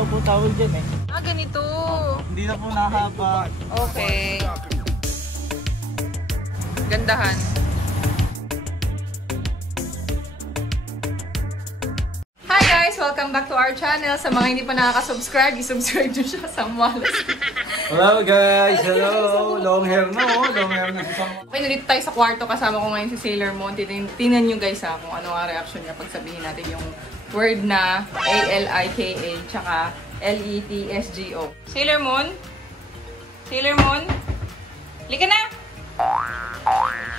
daw po tawag dyan eh. Ah, ganito. Hindi na po nahaba. Okay. Gandahan. Hi guys! Welcome back to our channel. Sa mga hindi pa nakaka-subscribe, i-subscribe nyo siya sa Wallace. Hello guys! Hello! Long hair na oh! Long hair na si Sam. Okay, nandito tayo sa kwarto. Kasama ko ngayon si Sailor Moon. Tingnan nyo guys ha, kung ano ang reaction niya pag sabihin natin yung word na A-L-I-K-A tsaka L-E-T-S-G-O. Sailor Moon? Sailor Moon? Lika na!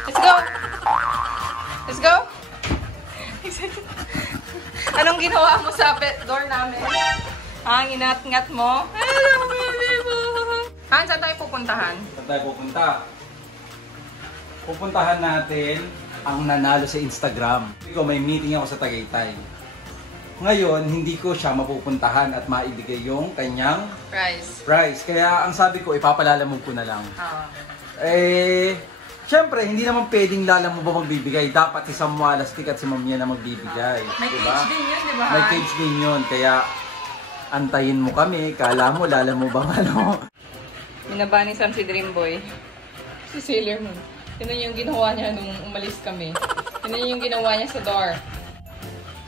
Let's go! Let's go! Anong ginawa mo sa pet door namin? Ang inat-ngat mo? Hello, baby mo! Han, saan tayo pupuntahan? Saan tayo pupunta? Pupuntahan natin ang nanalo sa Instagram. May meeting ako sa Tagaytay. Ngayon, hindi ko siya mapupuntahan at maibigay yung kanyang prize. Kaya ang sabi ko, ipapalalamog ko na lang. Siyempre, hindi naman pwedeng lalamog ba magbibigay. Dapat si Sam Walastik at si Ma'am Yan na magbibigay. May diba? cage din yun, diba? May cage din yun. Kaya, antayin mo kami. Kala mo, lalamog ba ano? Minaba ni Sam si Dreamboy. Si Sailor Moon. Yun yung ginawa niya nung umalis kami. Yun yung ginawa niya sa door.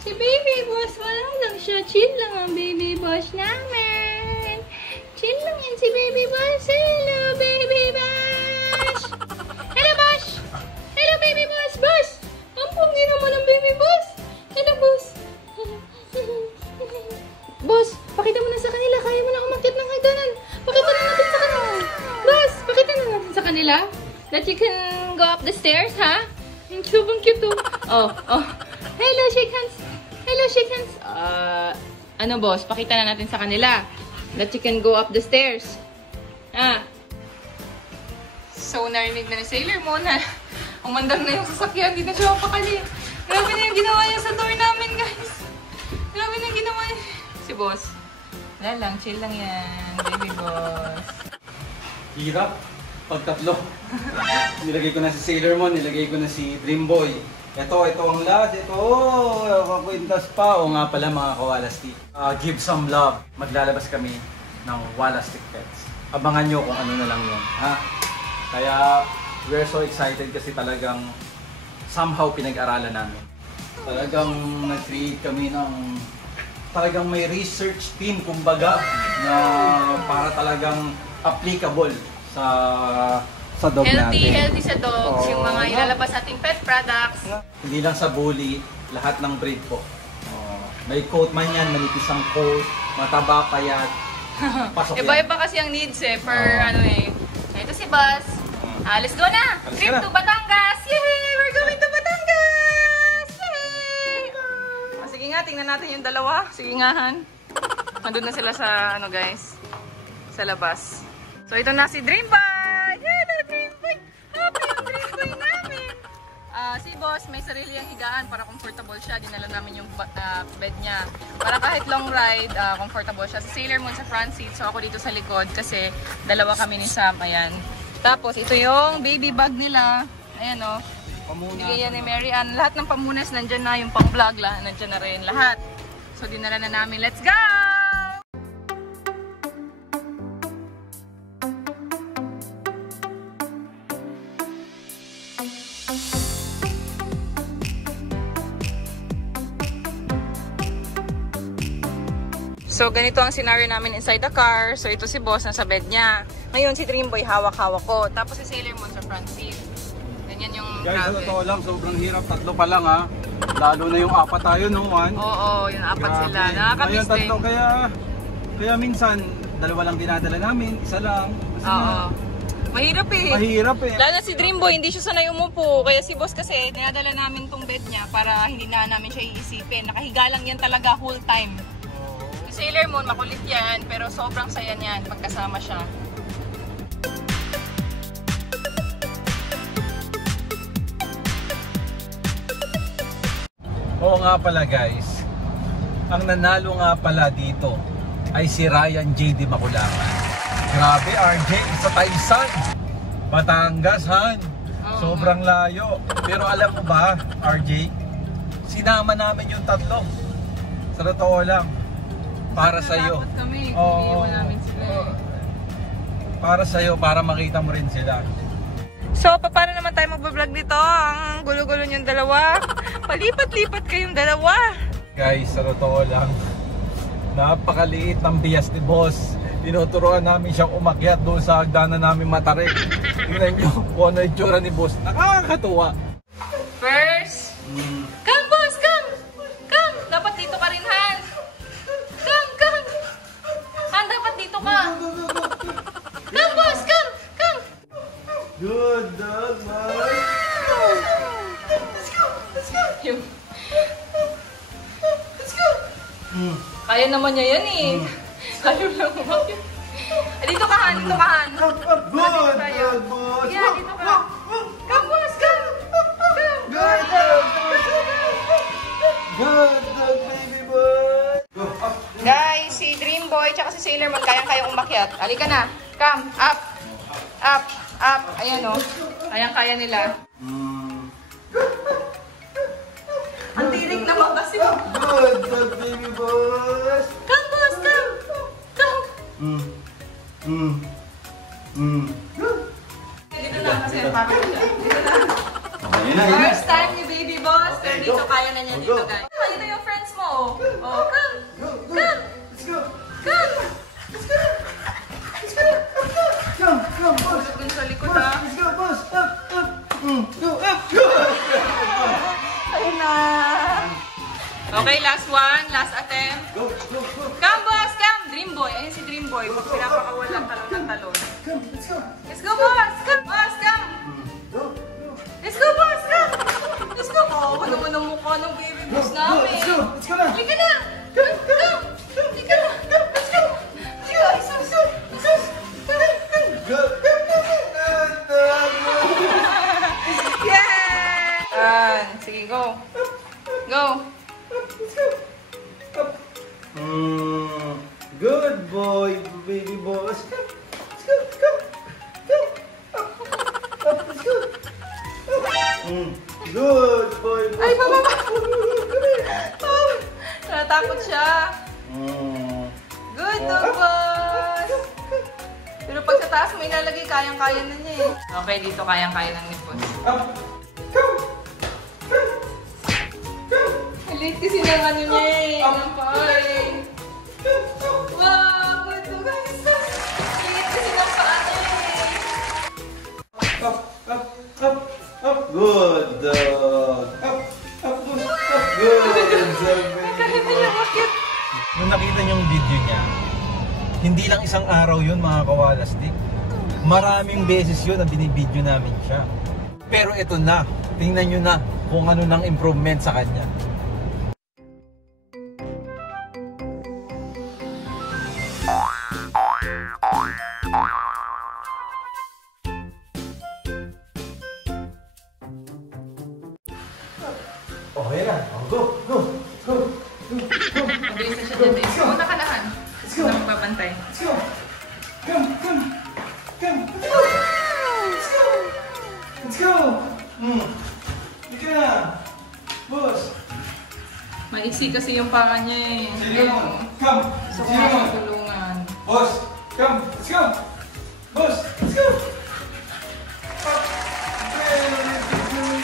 Si Baby Boss, wala lang siya. Chill lang ang Baby Boss namin. Chill lang yan si Baby Boss. Hello, Baby Boss! Hello, Boss! Hello, Baby Boss! Boss! Ang punggi naman ang Baby Boss! Hello, Boss! Boss, pakita mo na sa kanila. Kaya mo na umakyat ng hagdanan. Pakita na natin sa kanila. Boss, pakita na natin sa kanila. That you can go up the stairs, ha? Sobrang cute to. Oh. Hello, shake hands. Hello, shake hands. Ano, boss? Pakita na natin sa kanila. That you can go up the stairs. So, narinig na ni Sailor Moon na umandar na yung sasakyan. Hindi na siya mapakali. Grabe na yung ginawa niya sa door namin, guys. Grabe na yung ginawa niya. Si boss. Wala lang, chill lang yan. Baby boss. Hirap. Pagtatlo. Nilagay ko na si Sailor Moon, nilagay ko na si Dreamboy. Ito ang last. Ito, kakwintas pa. O nga pala mga ka-Walastik. Give some love. Maglalabas kami ng Walastik Pets. Abangan nyo kung ano na lang yun. Ha? Kaya, we're so excited kasi talagang somehow pinag-aralan namin. Talagang nag-create kami ng talagang may research team, kumbaga, na para talagang applicable sa dog natin. Healthy sa dogs. Yung mga ilalabas ating pet products. Hindi lang sa bully, lahat ng breed po. May coat man yan, manipis ang coat, mataba, payat. Pasok yan. Iba-iba kasi ang needs per ano eh. Ito si Buzz. Let's go na! Trip to Batangas! Yay! We're going to Batangas! Yay! Sige nga, tingnan natin yung dalawa. Sige nga, Han. Nandun na sila sa, ano guys, sa labas. So, ito na si Dreamboy! Hello, Dreamboy! Happy yung Dreamboy namin! Si Boss, may sarili ang higaan para comfortable siya. Dinala namin yung bed niya. Para kahit long ride, comfortable siya. Si Sailor Moon sa front seat, so ako dito sa likod kasi dalawa kami ni Sam. Ayan. Tapos, ito yung baby bag nila. Ayan o. Bigay yan ni Mary Ann. Lahat ng pamunas nandyan na. Yung pang-vlog, nandyan na rin. Lahat. So, dinala na namin. Let's go! So, ganito ang scenario namin inside the car. So, ito si Boss nasa bed niya. Ngayon, si Dreamboy hawak-hawak ko. Tapos si Sailor Moon sa front seat. Ganyan yung guys, sa totoo lang, sobrang hirap. Tatlo pa lang ha. Lalo na yung apat tayo nung one. Oo, yung apat sila. Nakakamiss din. Tatlo, kaya minsan, dalawa lang dinadala namin. Isa lang. Oo. Mahirap eh. Mahirap eh. Lalo na si Dreamboy, hindi siya sanay umupo. Kaya si Boss kasi, dinadala namin tong bed niya para hindi na namin siya iisipin. Nakahiga lang yan talaga whole time. Sailor Moon, makulit yan, pero sobrang saya niyan pagkasama siya. Oo nga pala guys, ang nanalo nga pala dito ay si Ryan J.D. Makulangan. Grabe RJ, sa Taisan, Batangas Han, sobrang layo. Pero alam mo ba RJ, sinama namin yung tatlo. Sa totoo lang, Para sa iyo. Natatakot kami kung Oo. iiwan namin sila. Para sa iyo, para makita mo rin sila. So, paano naman tayo magbablog dito? Ang gulo-gulo niyong dalawa. Palipat-lipat kayong dalawa. Guys, sa totoo lang, napakaliit ng bias ni boss. Tinuturuan namin siyang umakyat doon sa hagdanan namin matarik. Tingnan nyo kung ano yung tsura ni boss. Nakakatuwa. First, come boss, come! Come! Dapat dito ka rin, Han. Come, come! Han, dapat dito ka. Come boss, come! Come! Good dog, man. Let's go! Let's go! Let's go! Kaya naman niya yan eh. Ayaw lang umakyat. Dito ka, Han. Dito ka, Han. Good dog, boss. Yeah, dito ka. Come boss, come! Come! Good dog, good dog, baby boy. Go up. Guys, si Dream Boy tsaka si Sailor Moon kayang-kayang umakyat. Halika na. Come, up. Up, up. Ayan o. Kayang-kaya nila. Ang tirik naman kasi. Good dog, baby boss. Come, boss, come. Come. Dito na kasi napapit siya. Dito na. Ayun na, ayun na. First time ni baby boss. Pero Okay, dito go. kaya na niya dito, Go. guys. Halika yung friends mo. Oh, come. Go, go. Come. Let's go. Come. Let's go. Let's go. Come, come, boss. Dun sa likod, Boss, ah. let's go, boss. Up, up. Go, up. Go. Ayun na. Okay, last one. Last attempt. Go, go, go. Come, boss! Come! Dream Boy. Ayun si Dream Boy. Pag pinapakawala, talon ng talon. Come, let's go. Let's go, boss! Come! Boss, come! Go, go. Let's go, boss! Come! Let's go! Oh, ano naman ang mukha ng baby boss namin? Let's go, let's go na. Halika na! Come! Come! Halika na! Let's go! Let's go! Let's go! Let's go! Go, go, go, go. Yeah! Yan. Sige, go. Go. Let's go. Up. Good boy, baby boss. Come, let's go, go, go. Up, up, let's go. Up. Good boy, boss. Ay, bababa! Come here. Oh, natatakot siya. Good dog, boss! Pero pag sa taas mo ilalagay, kayang-kaya na niya eh. Okay, dito kayang-kaya na ni boss. Up. Come. Come. Come. Halit kasi ng ano niya eh. Ng paa eh. Come. Come. Wow, good dog, guys. Halit kasi ng paa niya eh. Up, up, up, up. Good dog. Up, up, boss. Up. Good dog, Kaya baby na niya boss. makit. Nung nakita niyo yung video niya, hindi lang isang araw yun mga kawalastik. Maraming beses yun ang binibideo namin siya. Pero ito na, tingnan nyo na kung ano nang improvement sa kanya. Oh, ayan na. Oh, go, go, go, go, go. Mabilis na siya dyan eh. Pumunta ka na, Han. Let's go. Huwag na magbabantay. Let's go. Come, come, come. Let's go. Let's go. Ika na. Boss. Maiksi kasi yung paa niya eh. Sige mo. Come. Gusto ko Sige mo. nga tulungan. Boss. Come. Let's go. Boss. Let's go.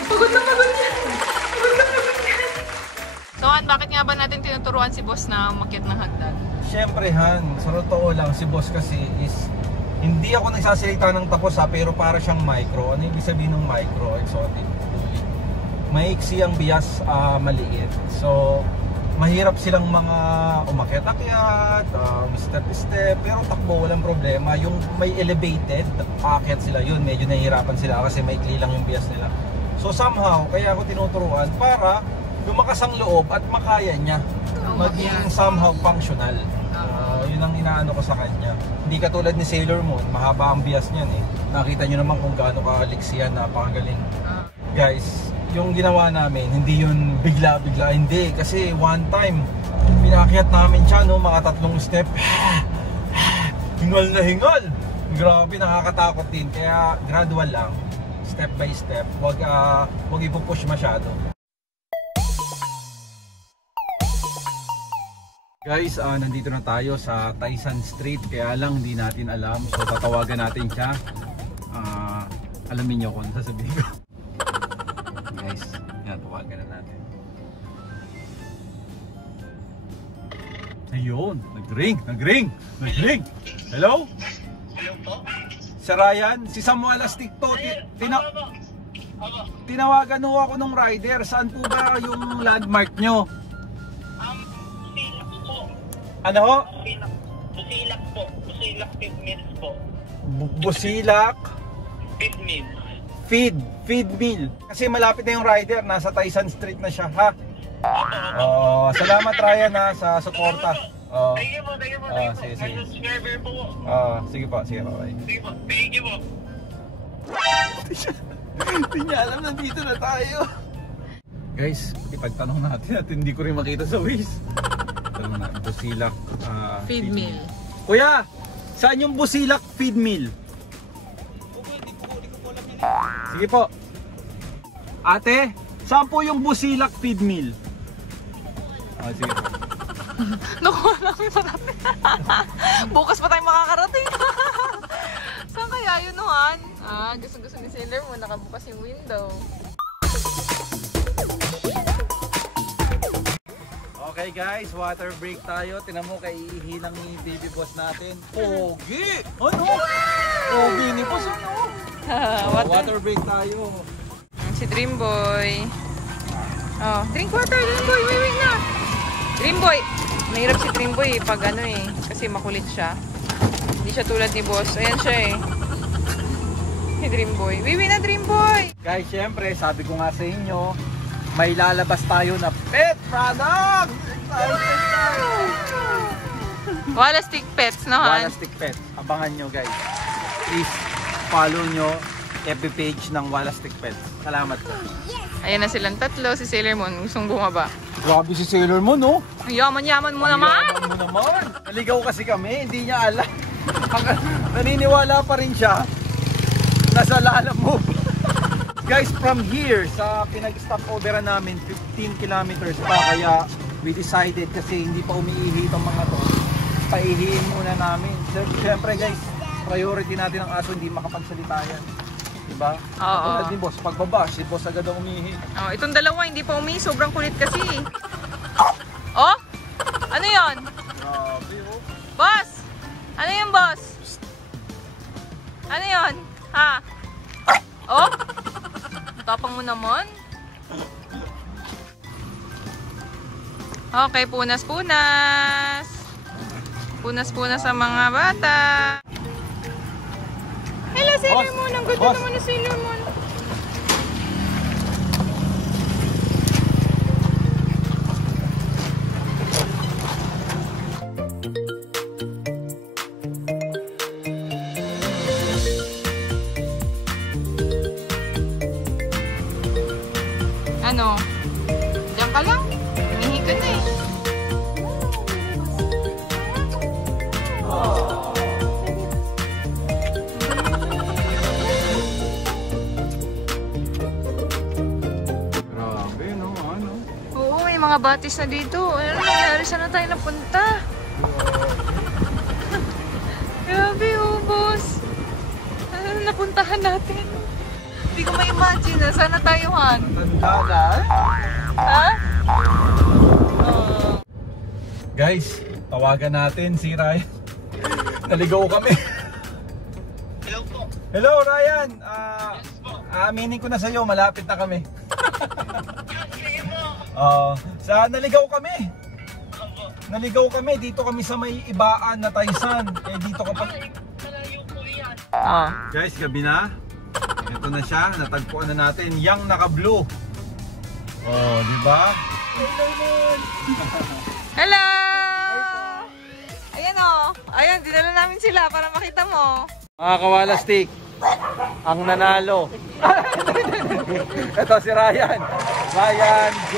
Pagod na pagod yan. Pagod na pagod yan. So, Han, bakit nga ba natin tinuturuan si boss na umakyat ng hagdan? Siyempre Han, sa totoo lang, si boss kasi is hindi ako nagsasalita ng tapos ha, pero para siyang micro. Ano yung ibig sabihin ng micro? Exotic. Maiksi ang bias, maliit. So, mahirap silang mga umakyat-akyat, step-step, pero takbo walang problema. Yung may elevated, aakyat sila yun, medyo nahihirapan sila kasi maikli lang yung bias nila. So somehow, kaya ako tinuturuan para lumakas ang loob at makaya niya maging somehow functional. Yun ang inaano ko sa kanya. Hindi katulad ni Sailor Moon, mahaba ang bias niyan eh. Nakita nyo naman kung gaano kaliksi yan, napakagaling. Guys, yung ginawa namin, hindi yun bigla-bigla, hindi. Kasi one time, pinakyat namin siya, no, mga 3 step. Hingal na hingal. Grabe, nakakatakot din. Kaya gradual lang, step by step. Wag ipupush masyado. Guys, nandito na tayo sa Taysan Street, kaya lang hindi natin alam. So tatawagan natin siya. Alamin nyo kung sasabihin ko. Guys, yan, tawagan na natin. Ayun, nag-ring. Hello? Hello po? Si Ryan, si Samuel Asticto. Tinawagan ho ako ng rider. Saan po ba yung landmark nyo? Busilak po. Ano ho? Busilak po. Busilak 5 minutes po. Busilak 5 minutes. Feed mill. Kasi malapit na yung rider, nasa Taysan Street na siya, ha? Salamat Ryan ha, sa suporta. Thank you po. Sige. Subscriber po. Sige po. Sige po. Thank you po. Hindi niya alam, nandito na tayo. Guys, ipagtanong natin at hindi ko rin makita sa Waze. Tanong natin, Busilak Feed mill. Kuya, saan yung Busilak feed mill? Sige po. Ate, saan po yung Busilak feed mill? Sige. Nakuha namin marami. Bukas pa tayo makakarating. Saan kaya yun, Juan? Gusto ni Sailor mo, nakabukas yung window. Okay guys, water break tayo. Tinan mo, kay ihilang ni baby boss natin. Pogi! Ano? Pogi ni boss, ano? Water break tayo. Si Dreamboy. Drink water, Dreamboy. Wait na. Dreamboy. Mahirap si Dreamboy pag ano kasi makulit siya. Hindi siya tulad ni boss. Ayan siya Si Dreamboy. Wiwi na, Dreamboy. Guys, syempre, sabi ko nga sa inyo, may lalabas tayo na pet product! Excited tayo! Walastic Pets, no, Han? Walastic Pets. Abangan nyo guys. Please, follow nyo FB page ng Walastic Pets. Salamat po. Ayan na silang tatlo. Si Sailor Moon gustong bumaba. Grabe si Sailor Moon, no? Ang yaman-yaman mo naman! Yaman mo naman! Naligaw kasi kami, hindi niya alam. Naniniwala pa rin siya. Nasa Lala Move. Guys, from here sa pinag-stopoveran namin, 15 kilometers pa, kaya we decided kasi hindi pa umiihi itong mga to, paihiin muna namin. Siyempre guys, priority natin ang aso, hindi makapagsalita yan. Diba? Oo. Tulad ni boss, pagbaba, si boss agad ang umihi. Itong dalawa hindi pa umihi, sobrang kulit kasi. Oh? Ano yon? Grabe, oh. Boss! Ano yun, boss? Ano yon? Ha? Oh? Tapang mo naman. Okay, punas-punas. Punas-punas sa mga bata. Hello, Sailor Moon. Ang ganda naman ng Sailor Moon. Ano? Diyan ka lang? Humihi ka na eh. Grabe, no? Ano? Oo, may mga batis na dito. Ano nangyari? Saan na tayo napunta? Grabe, boss. Ano napuntahan natin? Hindi ko ma-imagine. Saan na tayo, Han? Tanda na. Ha? Guys, tawagan natin si Ryan. Naligaw kami. Hello po. Hello Ryan. Aminin ko na sa'yo, malapit na kami. Sige po. Naligaw kami. Naligaw kami, dito kami sa may ibaan na Taysan. Dito ka pa. Malayo po yan. Guys, gabi na. Ito na siya, natagpuan na natin. Yang naka-blue. Di ba? Hello! Ayan o. Ayan, dinala namin sila para makita mo. Mga kawalastik, ang nanalo. Ito si Ryan. Ryan J.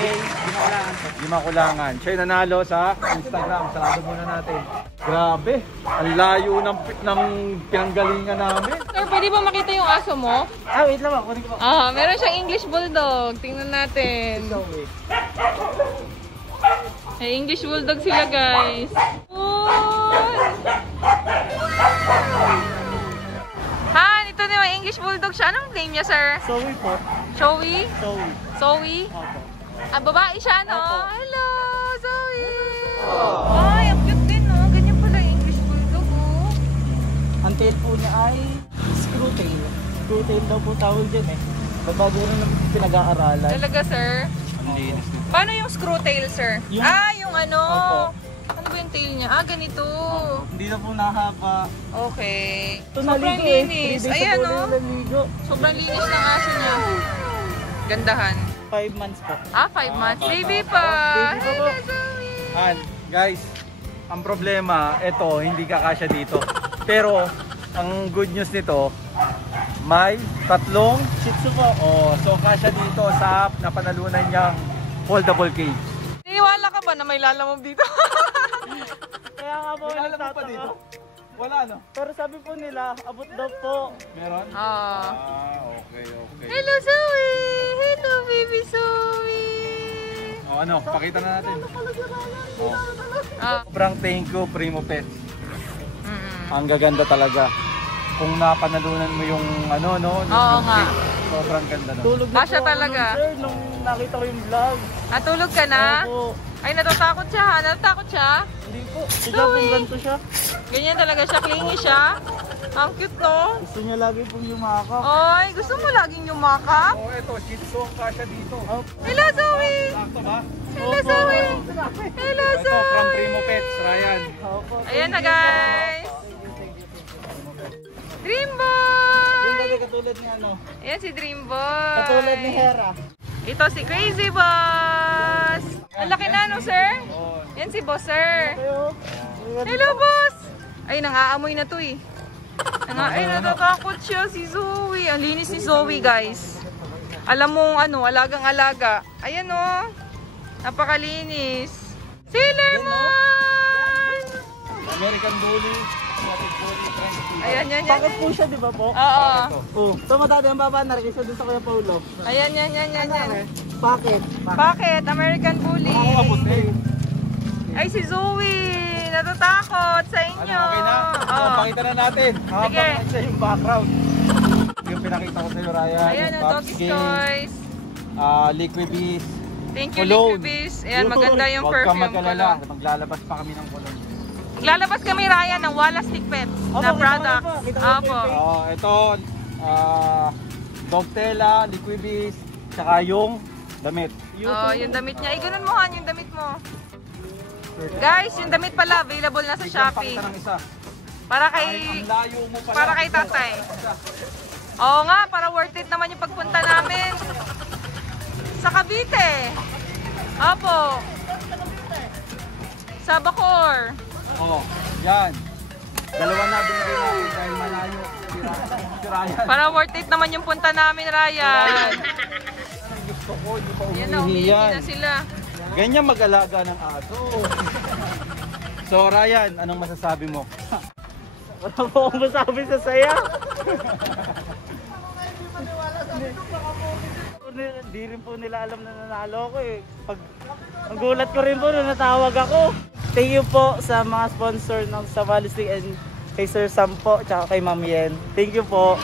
Gimakulangan. Siya yung nanalo sa Instagram. Sarado muna natin. Grabe, ang layo ng pinanggalingan namin. Sir, pwede ba makita yung aso mo? Wait lang ako. Meron siyang English Bulldog. Tingnan natin. May English Bulldog sila, guys. Han, ito na yung English Bulldog siya. Anong name niya, sir? Zoe po. Joey? Zoe. Zoe? Opo. Ah, babae siya, no? Opo. Hello, Zoe! Ay, ang cute din, no? Ganyan pala yung English Bulldog, oh. Ang tail po niya ay screw tail. Screw tail daw po tawag dyan eh. Babago rin ang pinag-aaralan. Talaga, sir? Ang linis nito. Paano yung screw tail, sir? Yung- Yung ano? Opo. Ano ba yung tail niya? Ah, ganito. Hindi na po nahaba. Okay. Ito Sobrang naligo eh. linis. 3 days Ayan, na po no? ulit naligo. Sobrang linis ng aso niya. Gandahan. 5 months po. Ah, 5 months. Baby pa. Baby pa po. Hello, Zoe. Han, guys, ang problema, ito, hindi kakasya dito. Pero, ang good news nito, may 3 Shih Tzu po. oh, so kasya dito sa napanalunan niyang foldable cage. Niniwala ka ba na may lalamog dito? Kaya nga po Wala mo pa nagtataka. dito? Wala, no? Pero sabi po nila, abot daw po. Meron? Ah. Okay. Hello, Zoe. Hello, baby Zoe. O ano, pakita na natin. Oh. Ah. Sobrang thank you, Primo Pets. Mm-mm. Ang gaganda talaga. Kung napanalunan mo yung ano, no? Oo yung nga. cake, sobrang ganda, no? Tulog na Kasya po ako talaga. nun, sir, nung nakita ko yung vlog. Natulog ka na? Opo. Ay, natatakot siya, ha? Natatakot siya? Hindi po. Siya po ganito siya. Ganyan talaga siya. Clingy siya. Ang cute, no? Gusto niya lagi pong yumakap. Ay, gusto mo laging yumakap? Oh, ito, Shih Tzu ang kasya dito. Hello, Zoe! Sakto ba? Hello, Zoe! Hello, Ito, from Zoe! Primo Pets, Ryan. Opo. Ayan na, guys! Dream Yung Boy! bagay katulad ni ano. Ayan si Dream Boy. Katulad ni Hera. Ito si Crazy Boss. Ang laki na, no, sir? Yan si Boss, sir. Kayo. Hello, Boss! Ay, nang-aamoy na to, eh. Ay, natatakot siya si Zoe. Ang linis ni Zoe, guys. Alam mo, ano, alagang-alaga. Ayan, oh. Napakalinis. Sailor Moon! American Bully, Scottish Bully, French Bully. Ayan, yan, yan. Bakit po siya, di ba po? Oo. Oo. So matanda ang baba na rin. Isa dun sa Kuya Paulo. Ayan, yan, yan, yan, yan. Bakit? Bakit? American Bully. Ako abot eh. Ay, si Zoe. Natatakot sa Ano, inyo. okay na? Oo. Pakita na natin. Habang Sige. isa yung background. Yung pinakita ko sa'yo, Ryan. Ayan, yung ang Pops doggy's King, toys. Liquibis. Thank you, Cologne. Liquibis. Ayan, maganda yung Huwag kang perfume mag-alala. ko. Maglalabas pa kami ng cologne. Lalabas kami, Ryan, ng Wallace Stick Pets Opo, na kita ko product. na po. Kita ko na po Apo. yung page. Oh, ito, Dogtela, Liquibis, tsaka yung damit. Oh, yung damit niya. Ganun mo, Han, yung damit mo. Guys, yung damit pala, available na sa Bigyan Shopee. pakita ng isa. Para Ay, kay... ang layo mo pala. Para kay tatay. Oo nga, para worth it naman yung pagpunta namin. Sa Cavite. Apo. Sa Bacoor. Oh, yan. Dalawa na binigay natin dahil malayo. Si Ryan. Para worth it naman yung punta namin, Ryan. Gusto ko, hindi pa Yan na, umihi umihi yan. na sila. Ganyan mag-alaga ng aso. So Ryan, anong masasabi mo? Wala po akong masabi sa saya. Hindi rin po nila alam na nanalo ko eh. Nagulat ko rin po na natawag ako. Thank you po sa mga sponsor ng Savalistic and kay Sir Sam po, tsaka kay Ma'am Yen. Thank you po.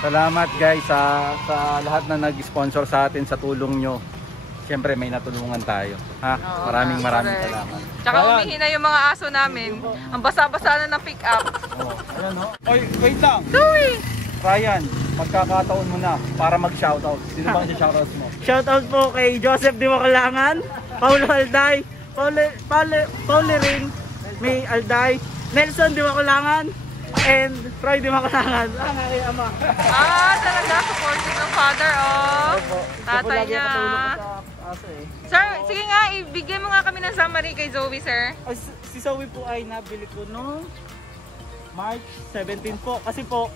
Salamat guys sa lahat na nag-sponsor sa atin sa tulong nyo. Siyempre may natulungan tayo. Ha? Oo, Maraming correct. salamat. Tsaka Ryan. umihi na yung mga aso namin. Ang basa-basa na ng pick up. Oh, ayan no? Oy, wait lang. Zoe! Ryan, pagkakataon mo na para mag-shoutout. Sino ba ang shoutout mo? Shoutout po kay Joseph Di Makalangan, Paulo Alday, Pauline May Alday, Nelson Di Makalangan, and Roy Di Makalangan. Ang aking ama. Talaga, supporting ng father, oh. Tatay niya. Aso eh. Sir, sige nga, ibigay mo nga kami ng summary kay Zoe, sir. Si Zoe po ay nabili ko noong March 17 po. Kasi po,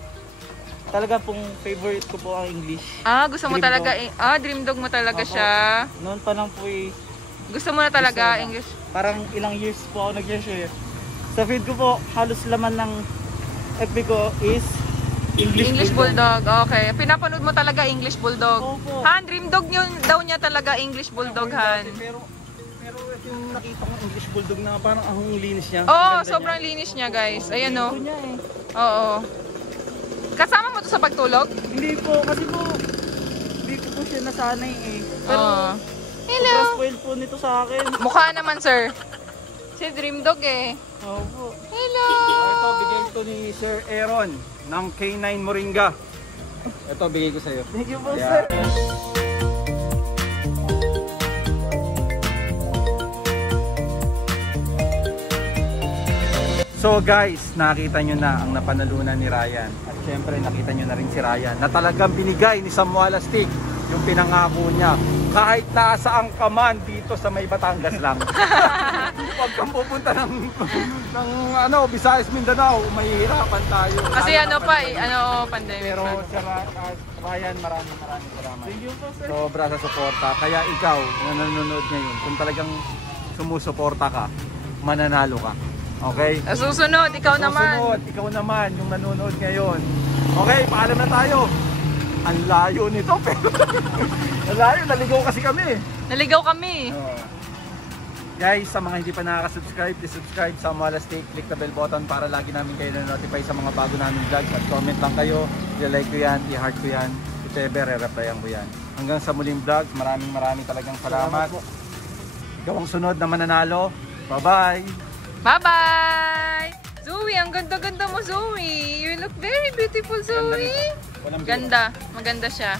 talaga pong favorite ko po ang English. Gusto mo Dream talaga, dog. dream dog mo talaga Opo. siya. Noon pa lang po eh, Gusto mo na talaga Gusto na. English. parang ilang years po ako nag-share. Sa feed ko po, halos laman ng FB ko is English Bulldog, okay. Pinapanood mo talaga English Bulldog. Opo. Han, dream dog daw niya talaga English Bulldog, Han. Pero Pero ito yung nakita kong English Bulldog na parang ahong linis niya. Oo, Ganda sobrang niya. linis niya guys. Ayan o. Ito niya eh. Oo. Kasama mo to sa pagtulog? Hindi po, kasi po, hindi ko po siya nasanay eh. Pero, Oo. Hello. sobrang spoiled po nito sa akin. Mukha naman sir. Si Dream Dog eh. Oo po. Hello. Ito, bigay ito ni Sir Aaron ng K9 Moringa. Ito, bigay ko sa'yo. Thank you po, Yeah. sir. So guys, nakita nyo na ang napanalunan ni Ryan. At syempre nakita nyo na rin si Ryan na talagang binigay ni Sam Walastik yung pinangako niya. Kahit nasaan ka man dito sa may Batangas lang. Huwag kang pupunta ng Visayas, Mindanao, mahihirapan tayo. Kasi Lalo ano na pa pandemic. eh, ano pandemic. Pero pa. si Ryan, maraming salamat. Thank you po, sir. Sobra sa suporta. Kaya ikaw na nanonood ngayon, kung talagang sumusuporta ka, mananalo ka. Okay? Sa susunod, ikaw naman. Susunod, ikaw naman yung nanonood ngayon. Okay, paalam na tayo. Ang layo nito pero ang layo, naligaw kasi kami. Naligaw kami. Guys, sa mga hindi pa nakaka-subscribe, please subscribe sa Walastik. Click the bell button para lagi namin kayo na-notify sa mga bago namin vlogs. At comment lang kayo, i-like ko yan, i-heart ko yan, i-tebe, re-replyan ko yan. Hanggang sa muling vlogs, maraming talagang salamat. Ikaw ang sunod na mananalo. Bye-bye! Bye-bye! Zoe, ang ganda-ganda mo, Zoe. You look very beautiful, Zoe. Walang Ganda. Maganda siya.